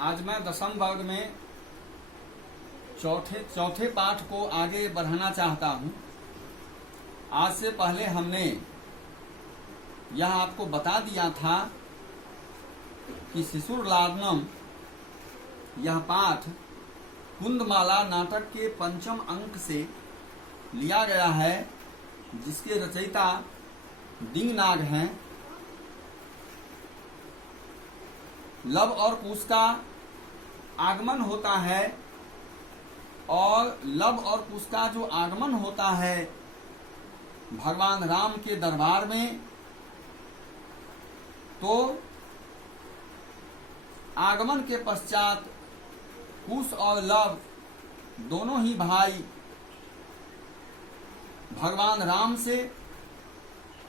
आज मैं दसम वर्ग में चौथे पाठ को आगे बढ़ाना चाहता हूं। आज से पहले हमने यह आपको बता दिया था कि शिशुरलार्णम यह पाठ कुंदमाला नाटक के पंचम अंक से लिया गया है, जिसके रचयिता दिंगनाग हैं। लव और कुश का आगमन होता है और लव और कुश का जो आगमन होता है भगवान राम के दरबार में, तो आगमन के पश्चात कुश और लव दोनों ही भाई भगवान राम से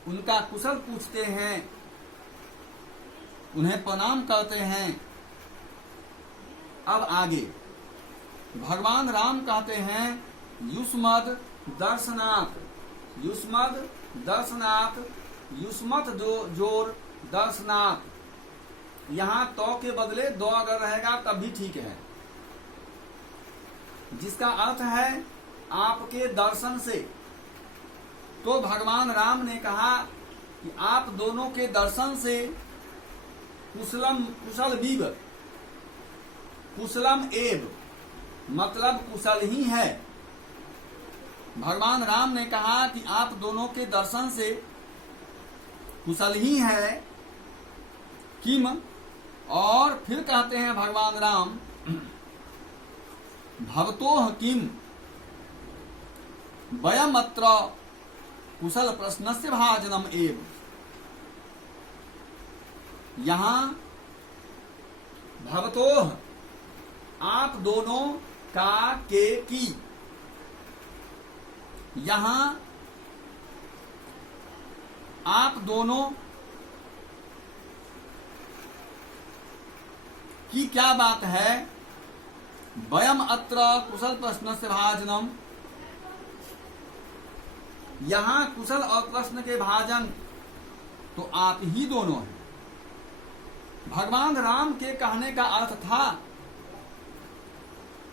उनका कुशल पूछते हैं, उन्हें प्रणाम करते हैं। अब आगे भगवान राम कहते हैं युष्मद दर्शनाथ, युष्मद दर्शनाथ, युष्मत जोर दर्शनाथ। यहां तो के बदले दो अगर रहेगा तब भी ठीक है, जिसका अर्थ है आपके दर्शन से। तो भगवान राम ने कहा कि आप दोनों के दर्शन से कुशल विव, कुशलम एव मतलब कुशल ही है। भगवान राम ने कहा कि आप दोनों के दर्शन से कुशल ही है किम। और फिर कहते हैं भगवान राम भवतोह किम वयमत्र कुशल प्रश्नस्य भाजनम एव। यहां भवतोह आप दोनों का के की, यहां आप दोनों की क्या बात है? वयम अत्र कुशल प्रश्न से भाजनम, यहां कुशल और प्रश्न के भाजन तो आप ही दोनों हैं। भगवान राम के कहने का अर्थ था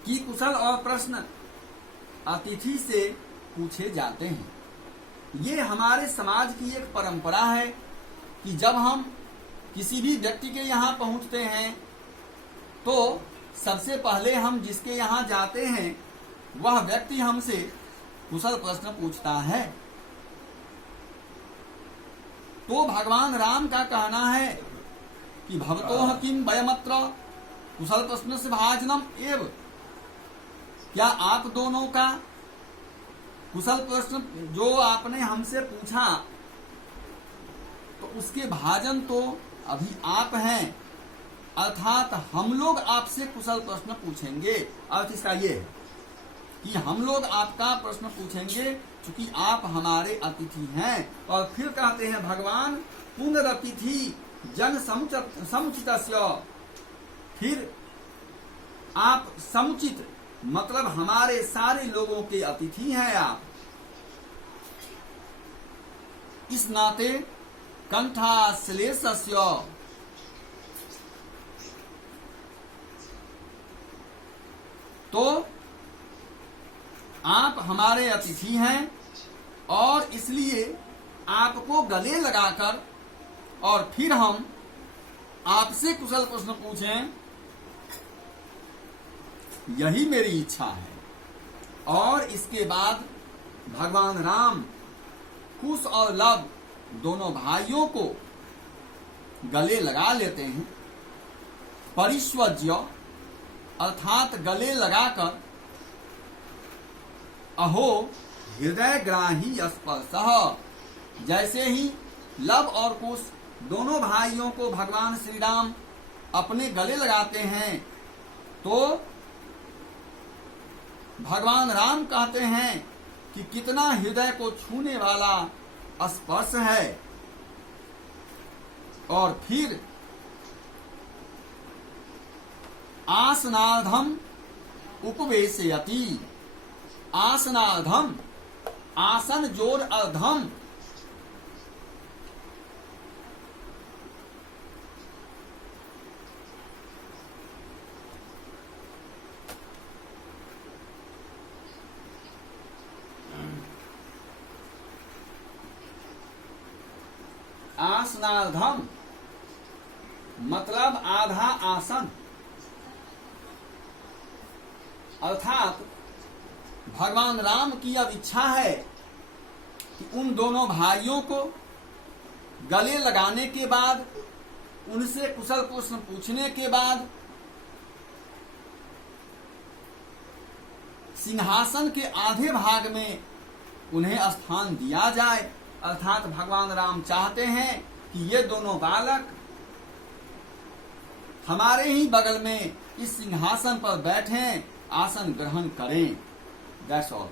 कि कुशल और प्रश्न अतिथि से पूछे जाते हैं। ये हमारे समाज की एक परंपरा है कि जब हम किसी भी व्यक्ति के यहाँ पहुंचते हैं तो सबसे पहले हम जिसके यहाँ जाते हैं वह व्यक्ति हमसे कुशल प्रश्न पूछता है। तो भगवान राम का कहना है कि भवतोह किम वयमत्र कुशल प्रश्न से भाजनम एव, क्या आप दोनों का कुशल प्रश्न जो आपने हमसे पूछा तो उसके भाजन तो अभी आप हैं, अर्थात हम लोग आपसे कुशल प्रश्न पूछेंगे। अर्थ इसका ये है कि हम लोग आपका प्रश्न पूछेंगे क्योंकि आप हमारे अतिथि हैं। और फिर कहते हैं भगवान पुनरतिथि जन समुचितस्य, फिर आप समुचित मतलब हमारे सारे लोगों के अतिथि हैं आप। इस नाते कंठाश्लेषस्य, तो आप हमारे अतिथि हैं और इसलिए आपको गले लगाकर और फिर हम आपसे कुशल प्रश्न पूछें, यही मेरी इच्छा है। और इसके बाद भगवान राम कुश और लव दोनों भाइयों को गले लगा लेते हैं। परिष्वज्य अर्थात गले लगाकर अहो हृदय ग्राही स्पर्शः, जैसे ही लव और कुश दोनों भाइयों को भगवान श्री राम अपने गले लगाते हैं तो भगवान राम कहते हैं कि कितना हृदय को छूने वाला स्पर्श है। और फिर आसनार्धम उपवेशयति, आसनार्धम आसन जोर अर्धम, आसनार्धम, मतलब आधा आसन, अर्थात भगवान राम की अब इच्छा है कि उन दोनों भाइयों को गले लगाने के बाद, उनसे कुशल प्रश्न पूछने के बाद सिंहासन के आधे भाग में उन्हें स्थान दिया जाए। अर्थात भगवान राम चाहते हैं कि ये दोनों बालक हमारे ही बगल में इस सिंहासन पर बैठें, आसन ग्रहण करें। That's all.